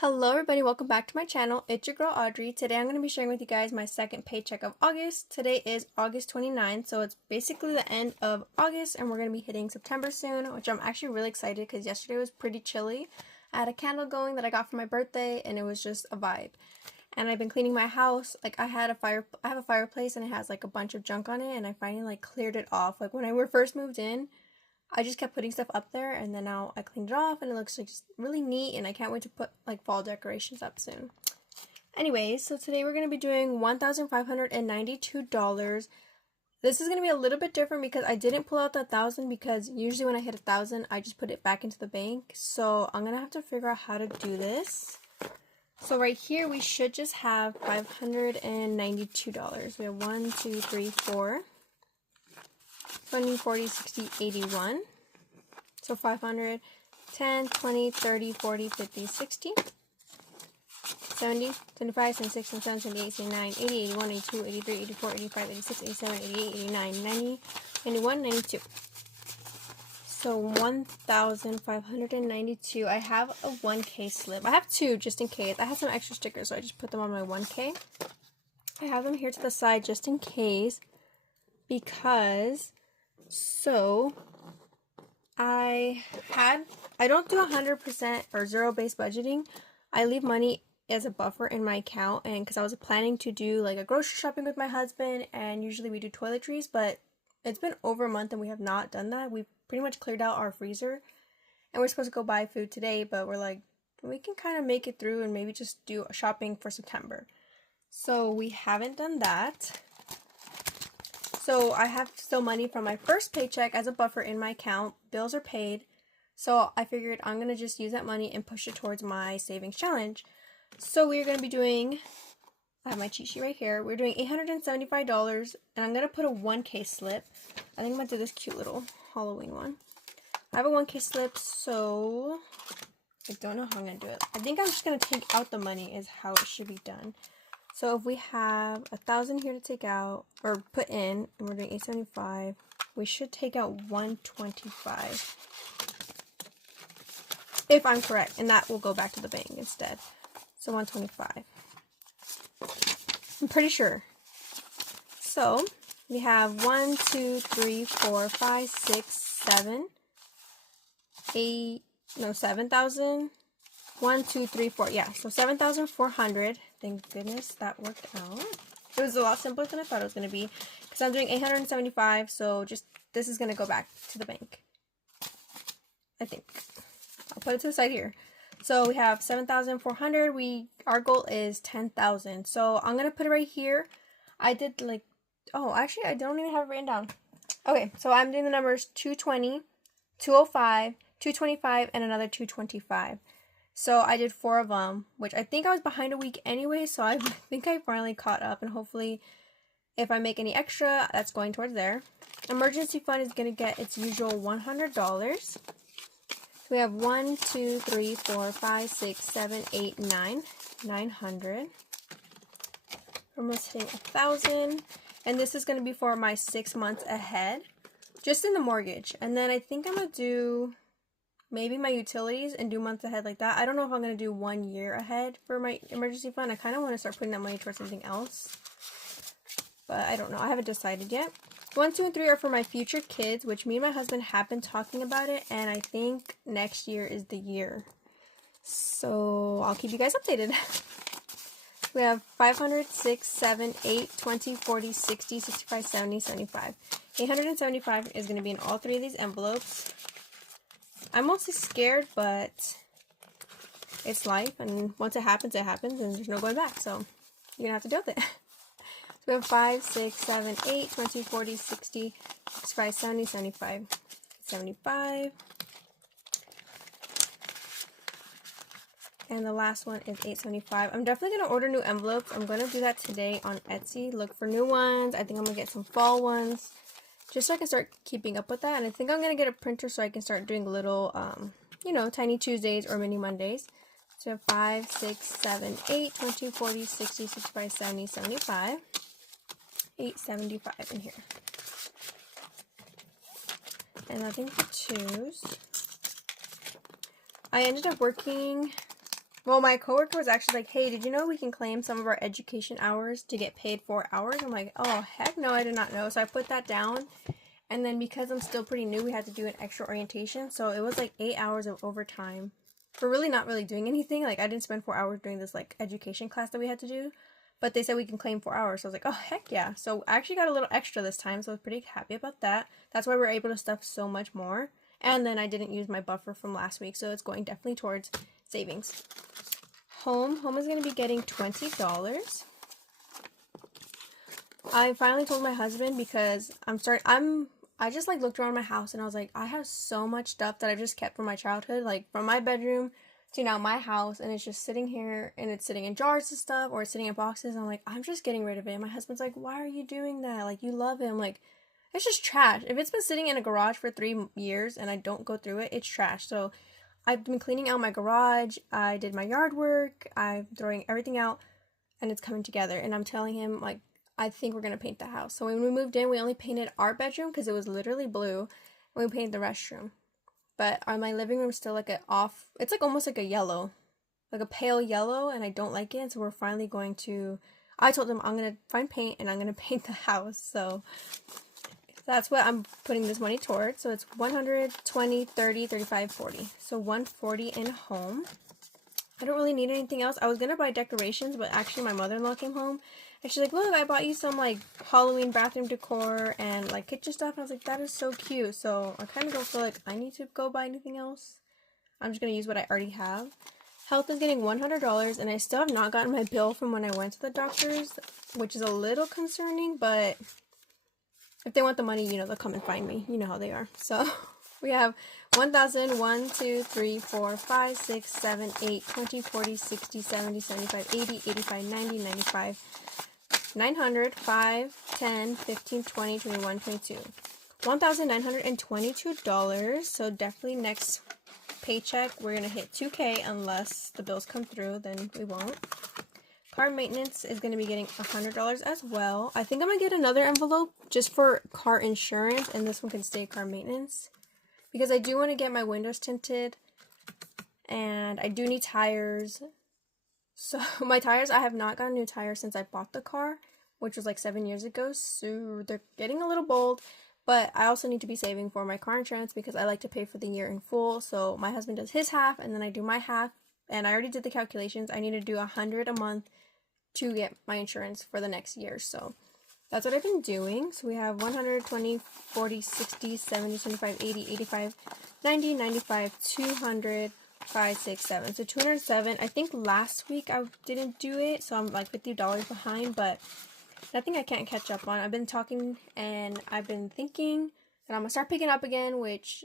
Hello everybody, welcome back to my channel. It's your girl Audrey. Today I'm going to be sharing with you guys my second paycheck of August. Today is August 29th, so it's basically the end of August and we're going to be hitting September soon, which I'm actually really excited because yesterday was pretty chilly. I had a candle going that I got for my birthday and it was just a vibe. And I've been cleaning my house. Like I have a fireplace and it has like a bunch of junk on it and I finally like cleared it off. Like when I first moved in, I just kept putting stuff up there and then now I cleaned it off and it looks like just really neat and I can't wait to put like fall decorations up soon. Anyways, so today we're going to be doing $1,592. This is going to be a little bit different because I didn't pull out the 1,000 because usually when I hit 1,000 I just put it back into the bank. So I'm going to have to figure out how to do this. So right here we should just have $592. We have 1, 2, 3, 4. 20, 40, 60, 81. So 500, 10, 20, 30, 40, 50, 60, 70, 75, 76, 77, 78, 79, 80, 81, 82, 83, 84, 85, 86, 87, 88, 89, 90, 91, 92. So 1,592. I have a 1K slip. I have two just in case. I have some extra stickers, so I just put them on my 1K. I have them here to the side just in case because... So, I don't do 100% or zero-based budgeting. I leave money as a buffer in my account, and because I was planning to do like a grocery shopping with my husband, and usually we do toiletries, but it's been over a month and we have not done that. We've pretty much cleared out our freezer, and we're supposed to go buy food today, but we're like, we can kind of make it through and maybe just do a shopping for September. So, we haven't done that. So I have still money from my first paycheck as a buffer in my account. Bills are paid. So I figured I'm going to just use that money and push it towards my savings challenge. So we're going to be doing, I have my cheat sheet right here. We're doing $875 and I'm going to put a 1K slip. I think I'm going to do this cute little Halloween one. I have a 1K slip, so I don't know how I'm going to do it. I think I'm just going to take out the money is how it should be done. So if we have 1,000 here to take out or put in, and we're doing 875, we should take out 125. If I'm correct, and that will go back to the bank instead. So 125. I'm pretty sure. So we have 1, 2, 3, 4, 5, 6, 7, 8, no, 7,000. 1, 2, 3, 4. Yeah, so 7,400. Thank goodness that worked out. It was a lot simpler than I thought it was going to be because I'm doing 875. So just this is going to go back to the bank. I think I'll put it to the side here. So we have 7,400. Our goal is 10,000. So I'm going to put it right here. I did like, oh, actually I don't even have it written down. Okay, so I'm doing the numbers 220, 205, 225, and another 225. So I did 4 of them, which I think I was behind a week anyway, so I think I finally caught up, and hopefully if I make any extra, that's going towards there. Emergency fund is going to get its usual $100. We have 1, 2, 3, 4, 5, 6, 7, 8, 9, 900. We're almost hitting 1,000, and this is going to be for my 6 months ahead, just in the mortgage. And then I think I'm going to do... maybe my utilities and do months ahead like that. I don't know if I'm going to do 1 year ahead for my emergency fund. I kind of want to start putting that money towards something else. But I don't know. I haven't decided yet. 1, 2, and 3 are for my future kids, which me and my husband have been talking about it. And I think next year is the year. So I'll keep you guys updated. We have 500, 6, 7, 8, 20, 40, 60, 65, 70, 75. 875 is going to be in all 3 of these envelopes. I'm mostly scared, but it's life, and once it happens, and there's no going back, so you're going to have to deal with it. So we have 5, 6, 7, 8, 20, 40, 60, 65, 70, 75, 75. And the last one is 875. I'm definitely going to order new envelopes. I'm going to do that today on Etsy. Look for new ones. I think I'm going to get some fall ones, just so I can start keeping up with that. And I think I'm going to get a printer so I can start doing little, you know, tiny Tuesdays or mini Mondays. So 5, 6, 7, 8, 20, 40, 60, 65, 70, 75. 875 in here. And nothing for twos. I ended up working Well, my coworker was actually like, hey, did you know we can claim some of our education hours to get paid 4 hours? I'm like, oh, heck no, I did not know. So I put that down. And then because I'm still pretty new, we had to do an extra orientation. So it was like 8 hours of overtime for really not really doing anything. Like, I didn't spend 4 hours doing this, like, education class that we had to do. But they said we can claim 4 hours. So I was like, oh, heck yeah. So I actually got a little extra this time. So I was pretty happy about that. That's why we're able to stuff so much more. And then I didn't use my buffer from last week. So it's going definitely towards savings. Home is going to be getting $20. I finally told my husband because I just like looked around my house and I was like, I have so much stuff that I've just kept from my childhood, like from my bedroom to now my house, and it's just sitting here and it's sitting in jars of stuff or it's sitting in boxes. And I'm like, I'm just getting rid of it. And my husband's like, why are you doing that? Like, you love it. I'm like, it's just trash. If it's been sitting in a garage for 3 years and I don't go through it, it's trash. So I've been cleaning out my garage. I did my yard work. I'm throwing everything out and it's coming together. And I'm telling him, like, I think we're going to paint the house. So when we moved in, we only painted our bedroom because it was literally blue. And we painted the restroom. But my living room is still like it's like almost like a yellow, like a pale yellow, and I don't like it. So we're finally going to, I told them I'm going to find paint and I'm going to paint the house. So that's what I'm putting this money towards. So it's 100, 20, 30, 35, 40. So 140 in home. I don't really need anything else. I was going to buy decorations, but actually my mother-in-law came home. And she's like, look, I bought you some, like, Halloween bathroom decor and, like, kitchen stuff. And I was like, that is so cute. So I kind of don't feel like I need to go buy anything else. I'm just going to use what I already have. Health is getting $100. And I still have not gotten my bill from when I went to the doctor's, which is a little concerning. But if they want the money, you know, they'll come and find me. You know how they are. So we have 1,000, 1, 2, 3, 4, 5, 6, 7, 8, 20, 40, 60, 70, 75, 80, 85, 90, 95, 900, 5, 10, 15, 20, 21, 22. $1,922. So definitely next paycheck, we're going to hit 2K unless the bills come through, then we won't. Car maintenance is going to be getting $100 as well. I think I'm going to get another envelope just for car insurance, and this one can stay car maintenance. Because I do want to get my windows tinted, and I do need tires. So my tires, I have not gotten new tires since I bought the car, which was like 7 years ago. So they're getting a little bold, but I also need to be saving for my car insurance because I like to pay for the year in full. So my husband does his half and then I do my half, and I already did the calculations. I need to do $100 a month to get my insurance for the next year. So that's what I've been doing. So we have 100, 20, 40, 60, 70, 75, 80, 85, 90, 95, 200, 5, 6, 7. So 207. I think last week I didn't do it, so I'm like $50 behind, but nothing I can't catch up on. I've been talking and I've been thinking that I'm gonna start picking up again, which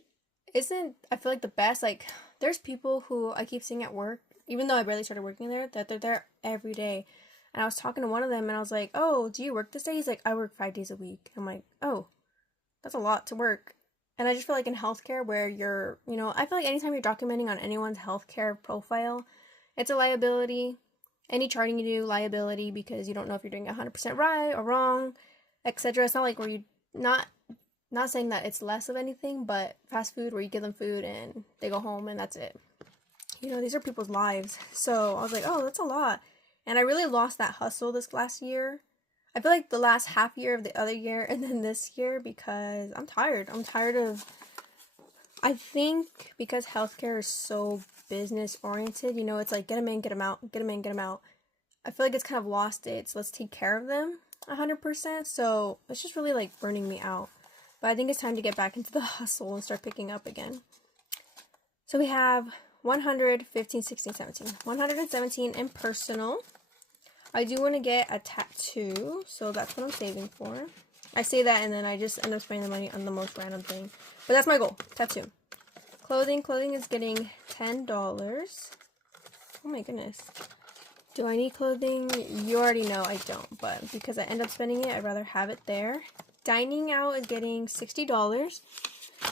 isn't, I feel like, the best. Like, there's people who I keep seeing at work, even though I barely started working there, that they're there every day. And I was talking to one of them and I was like, oh, do you work this day? He's like, I work 5 days a week. I'm like, oh, that's a lot to work. And I just feel like in healthcare where you're, you know, I feel like anytime you're documenting on anyone's healthcare profile, it's a liability. Any charting you do, liability, because you don't know if you're doing 100% right or wrong, etc. It's not like where you, not saying that it's less of anything, but fast food where you give them food and they go home and that's it. You know, these are people's lives. So I was like, oh, that's a lot. And I really lost that hustle this last year. I feel like the last half year of the other year and then this year, because I'm tired. I'm tired of, I think because healthcare is so business oriented, you know, it's like get them in, get them out, get them in, get them out. I feel like it's kind of lost its let's take care of them 100%. So it's just really like burning me out. But I think it's time to get back into the hustle and start picking up again. So we have 100, 15, 16, 17. 117 in personal. I do want to get a tattoo, so that's what I'm saving for. I say that and then I just end up spending the money on the most random thing. But that's my goal, tattoo. Clothing is getting $10. Oh my goodness. Do I need clothing? You already know I don't, but because I end up spending it, I'd rather have it there. Dining out is getting $60.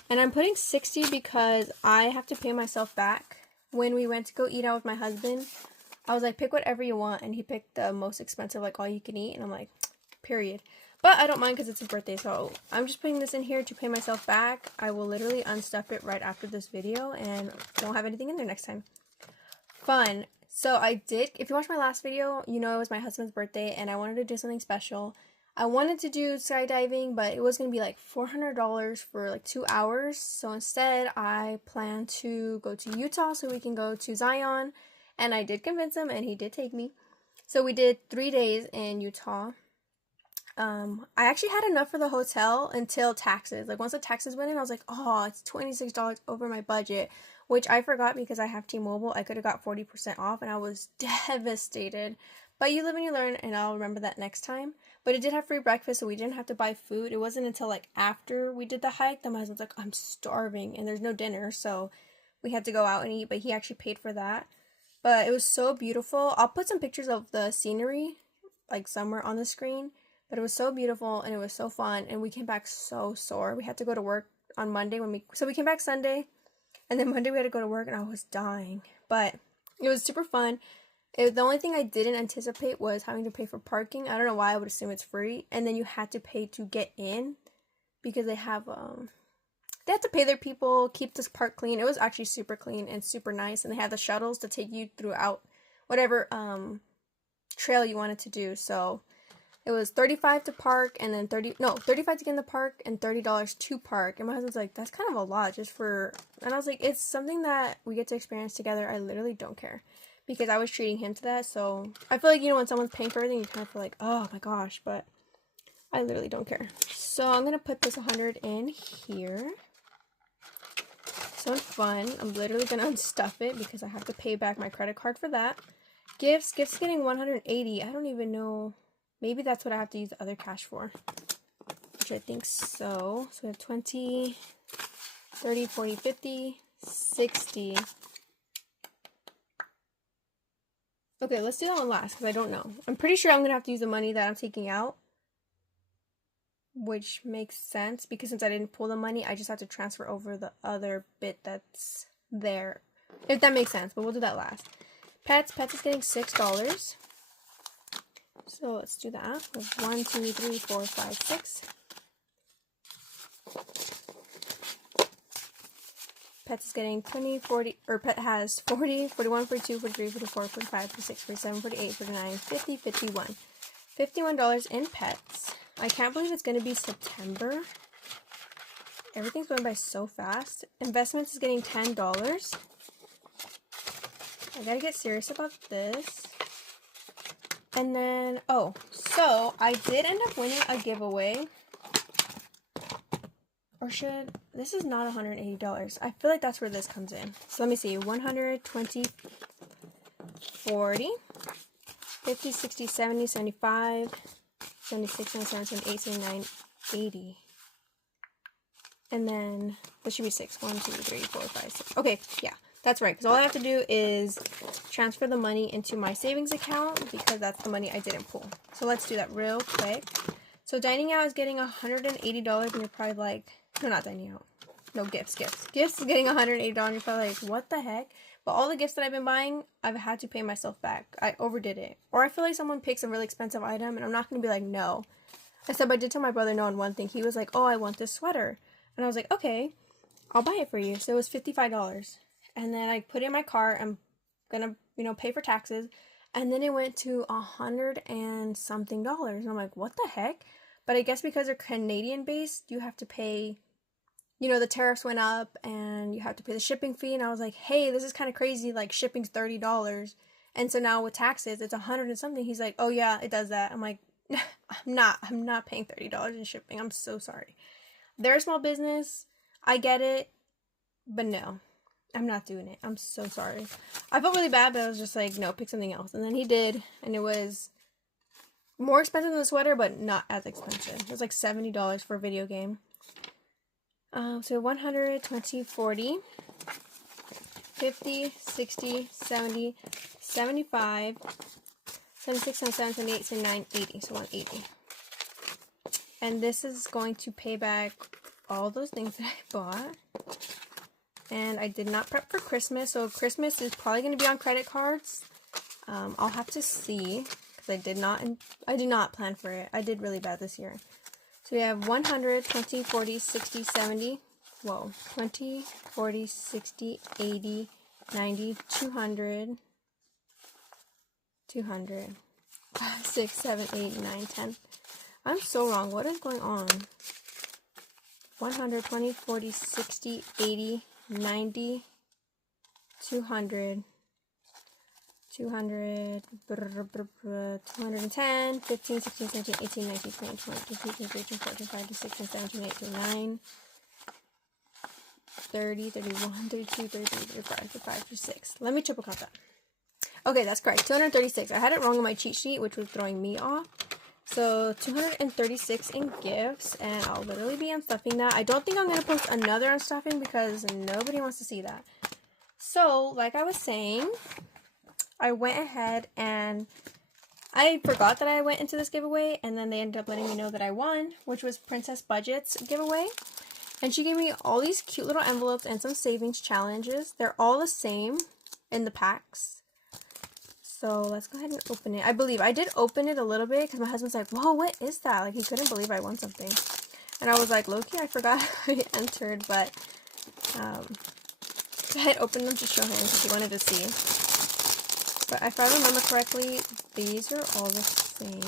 And I'm putting 60 because I have to pay myself back. When we went to go eat out with my husband, I was like, pick whatever you want, and he picked the most expensive, like all you can eat, and I'm like, period. But I don't mind because it's his birthday, so I'm just putting this in here to pay myself back. I will literally unstuff it right after this video and won't have anything in there next time. Fun, So I did, if you watched my last video, you know it was my husband's birthday and I wanted to do something special. I wanted to do skydiving, but it was going to be like $400 for like 2 hours. So instead, I planned to go to Utah so we can go to Zion. And I did convince him and he did take me. So we did 3 days in Utah. I actually had enough for the hotel until taxes. Like once the taxes went in, I was like, oh, it's $26 over my budget, which I forgot because I have T-Mobile. I could have got 40% off and I was devastated. But you live and you learn, and I'll remember that next time. But it did have free breakfast, so we didn't have to buy food. It wasn't until like after we did the hike that my husband's like, I'm starving and there's no dinner, so we had to go out and eat, but he actually paid for that. But it was so beautiful. I'll put some pictures of the scenery like somewhere on the screen. But it was so beautiful and it was so fun, and we came back so sore. We had to go to work on Monday so we came back Sunday, and then Monday we had to go to work and I was dying. But it was super fun. The only thing I didn't anticipate was having to pay for parking. I don't know why. I would assume it's free, and then you had to pay to get in because they have to pay their people, keep this park clean. It was actually super clean and super nice, and they have the shuttles to take you throughout whatever trail you wanted to do. So it was $35 to park, and then $35 to get in the park, and $30 to park. And my husband's like, that's kind of a lot just for, and I was like, it's something that we get to experience together. I literally don't care, because I was treating him to that. So I feel like, you know, when someone's paying for everything, you kind of feel like, oh my gosh, but I literally don't care. So I'm going to put this 100 in here. So fun. I'm literally going to unstuff it because I have to pay back my credit card for that. Gifts getting 180. I don't even know. Maybe that's what I have to use the other cash for, which I think so. So we have 20, 30, 40, 50, 60. Okay, let's do that one last because I don't know. I'm pretty sure I'm going to have to use the money that I'm taking out, which makes sense because since I didn't pull the money, I just have to transfer over the other bit that's there, if that makes sense, but we'll do that last. Pets is getting $6. So let's do that. 1, 2, 3, 4, 5, 6. Pets is getting 20, 40, or Pet has 40, 41, 42, 43, 44, 45, 46, 47, 48, 49, 50, 51. $51 in Pets. I can't believe it's going to be September. Everything's going by so fast. Investments is getting $10. I gotta get serious about this. And then, oh, so I did end up winning a giveaway. Or this is not $180. I feel like that's where this comes in. So let me see, 120, 40, 50, 60, 70, 75, 76, 77, 78, 79, 80. And then, this should be 6. 1, 2, 3, 4, 5, 6. Okay, yeah. That's right, because all I have to do is transfer the money into my savings account because that's the money I didn't pull. So let's do that real quick. So dining out is getting $180, and you're probably like, no, not dining out. No, gifts. Gifts is getting $180, and you're probably like, what the heck? But all the gifts that I've been buying, I've had to pay myself back. I overdid it. Or I feel like someone picks a really expensive item, and I'm not going to be like, no. Except I did tell my brother no on one thing. He was like, oh, I want this sweater. And I was like, okay, I'll buy it for you. So it was $55. And then I put it in my car. I'm gonna, pay for taxes. And then it went to $100 and something. And I'm like, what the heck? But I guess because they're Canadian based, you have to pay, the tariffs went up and you have to pay the shipping fee. And I was like, hey, this is kind of crazy. Like shipping's $30. And so now with taxes, it's $100 and something. He's like, oh yeah, it does that. I'm like, I'm not paying $30 in shipping. I'm so sorry. They're a small business. I get it. But no. I'm not doing it. I'm so sorry. I felt really bad, but I was just like, no, pick something else. And then he did, and it was more expensive than the sweater, but not as expensive. It was like $70 for a video game. So 120, 40, 50, 60, 70, 75, 76, 77, 78, 79, 80. So 180. And this is going to pay back all those things that I bought. And I did not prep for Christmas, so Christmas is probably going to be on credit cards. I'll have to see, because I did not plan for it. I did really bad this year. So we have 100, 20, 40, 60, 70, 20, 40, 60, 80, 90, 200, 200, 5, 6, 7, 8, 9, 10. I'm so wrong. What is going on? 100, 20, 40, 60, 80, 90, 200, 200, 210, 15, 16, 17, 18, 19, 20, 21, 22, 23, 24, 25, 26, 17, 18, 19, 30, 31, 32, 33, 35, 35, 36. Let me triple count that. Okay, that's correct. 236. I had it wrong on my cheat sheet, which was throwing me off. So 236 in gifts, and I'll literally be unstuffing that. I don't think I'm going to post another unstuffing because nobody wants to see that. So, like I was saying, I went ahead and I forgot that I went into this giveaway, and then they ended up letting me know that I won, which was Princess Budget's giveaway. And she gave me all these cute little envelopes and some savings challenges. They're all the same in the packs. So let's go ahead and open it. I believe I did open it a little bit because my husband's like, whoa, what is that? Like, he couldn't believe I won something. And I was like, low-key, I forgot I entered, but I had opened them to show him because he wanted to see. But if I remember correctly, these are all the same,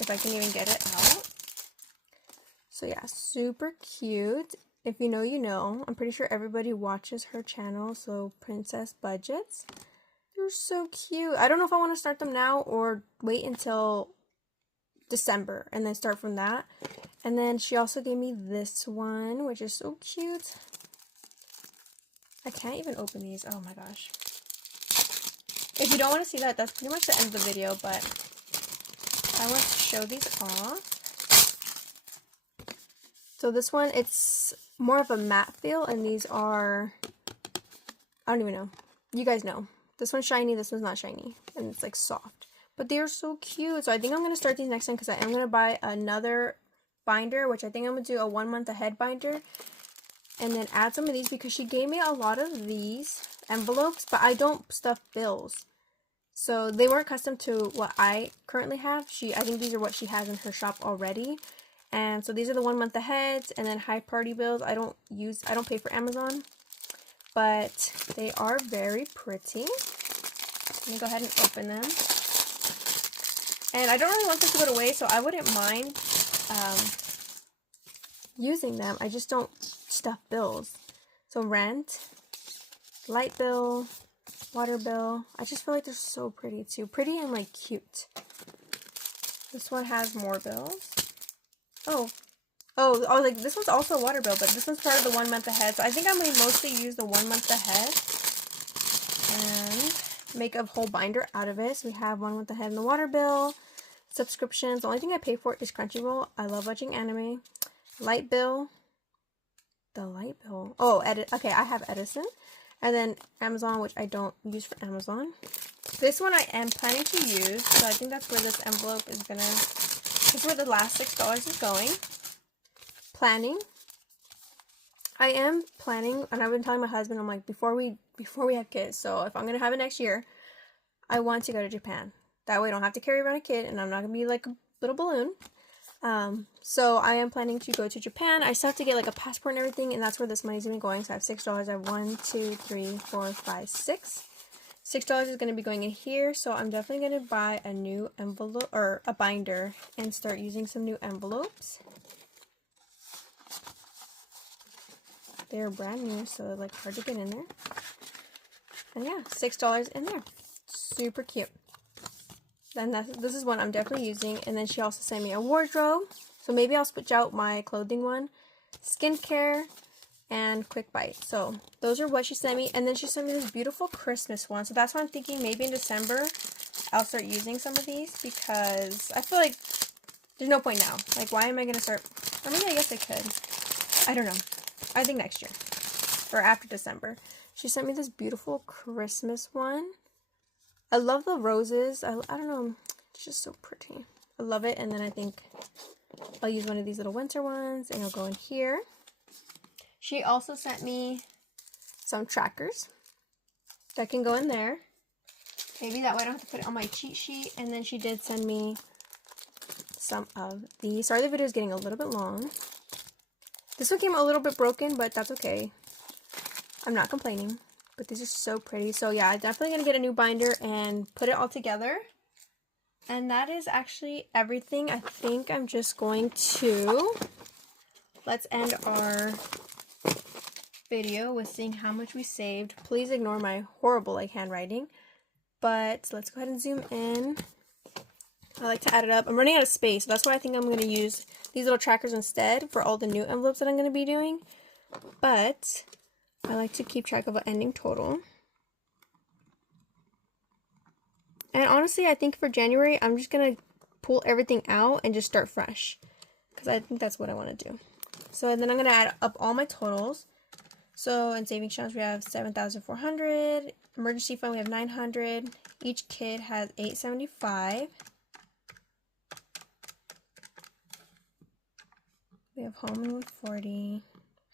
if I can even get it out. So yeah, super cute. If you know, you know. I'm pretty sure everybody watches her channel, so Princess Budgets. They're so cute. I don't know if I want to start them now or wait until December and then start from that. And then she also gave me this one, which is so cute. I can't even open these. Oh my gosh. If you don't want to see that, that's pretty much the end of the video, but I want to show these off. So this one, it's more of a matte feel, and these are, I don't even know. You guys know. This one's shiny, this one's not shiny, and it's like soft. But they are so cute. So I think I'm going to start these next time because I am going to buy another binder, which I think I'm going to do a 1 month ahead binder. And then add some of these because she gave me a lot of these envelopes, but I don't stuff bills. So they weren't custom to what I currently have. I think these are what she has in her shop already. And so these are the 1 month aheads, and then high party bills. I don't pay for Amazon, but they are very pretty. Let me go ahead and open them. And I don't really want this to go to waste, so I wouldn't mind using them. I just don't stuff bills. So rent, light bill, water bill. I just feel like they're so pretty too. Pretty and like cute. This one has more bills. Oh, I was like, this one's also a water bill, but this one's part of the 1 month ahead. So I think I'm going to mostly use the 1 month ahead and make a whole binder out of it. So we have 1 month ahead in the water bill, subscriptions. The only thing I pay for is Crunchyroll. I love watching anime. Light bill. The light bill. Oh, okay, I have Edison. And then Amazon, which I don't use for Amazon. This one I am planning to use. So I think that's where this envelope is going to... This is where the last $6 is going. Planning. I am planning, and I've been telling my husband, I'm like, before we have kids, so if I'm going to have it next year, I want to go to Japan. That way I don't have to carry around a kid, and I'm not going to be like a little balloon. So I am planning to go to Japan. I still have to get like a passport and everything, and that's where this money's going to be going. So I have $6. I have 1, 2, 3, 4, 5, 6. $6 is going to be going in here, so I'm definitely going to buy a new envelope, or a binder, and start using some new envelopes. They're brand new, so they're like hard to get in there. And yeah, $6 in there. Super cute. Then this is one I'm definitely using. And then she also sent me a wardrobe, so maybe I'll switch out my clothing one. Skincare and quick bite. So those are what she sent me. And then she sent me this beautiful Christmas one. So that's why I'm thinking maybe in December I'll start using some of these, because I feel like there's no point now. Like, why am I going to start? I mean, I guess I could. I don't know. I think next year or after December. She sent me this beautiful Christmas one. I love the roses. I don't know. It's just so pretty. I love it. And then I think I'll use one of these little winter ones, and it'll go in here. She also sent me some trackers that can go in there. Maybe that way I don't have to put it on my cheat sheet. And then she did send me some of these. Sorry, the video is getting a little bit long. This one came a little bit broken, but that's okay. I'm not complaining. But these are so pretty. So yeah, I'm definitely going to get a new binder and put it all together. And that is actually everything. I think I'm just going to, let's end our video with seeing how much we saved. Please ignore my horrible handwriting. But let's go ahead and zoom in. I like to add it up. I'm running out of space, so that's why I think I'm going to use these little trackers instead for all the new envelopes that I'm going to be doing. But I like to keep track of an ending total. And honestly, I think for January, I'm just going to pull everything out and just start fresh. Because I think that's what I want to do. So then I'm going to add up all my totals. So in savings accounts, we have $7,400. Emergency fund, we have $900. Each kid has $875. We have home and $140.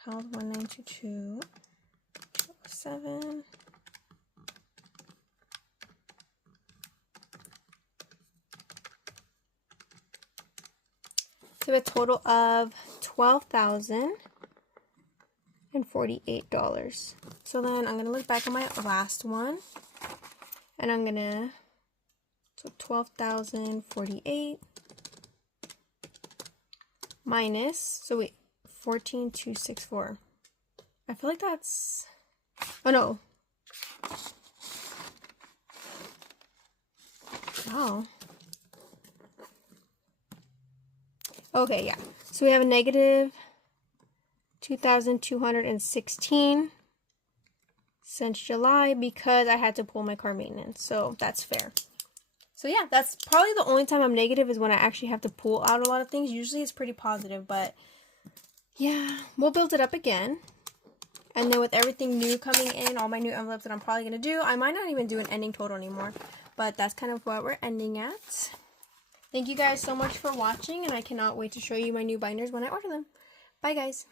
Health $1922. $207. So a total of $12,048. So then I'm gonna look back at my last one, and I'm gonna, so 12,048 minus, so wait, 14,264. I feel like that's, oh no. Wow. Okay, yeah. So we have a negative 2,216 since July because I had to pull my car maintenance. So that's fair. So yeah, that's probably the only time I'm negative is when I actually have to pull out a lot of things. Usually it's pretty positive, but yeah, we'll build it up again. And then with everything new coming in, all my new envelopes that I'm probably going to do, I might not even do an ending total anymore. But that's kind of what we're ending at. Thank you guys so much for watching, and I cannot wait to show you my new binders when I order them. Bye, guys.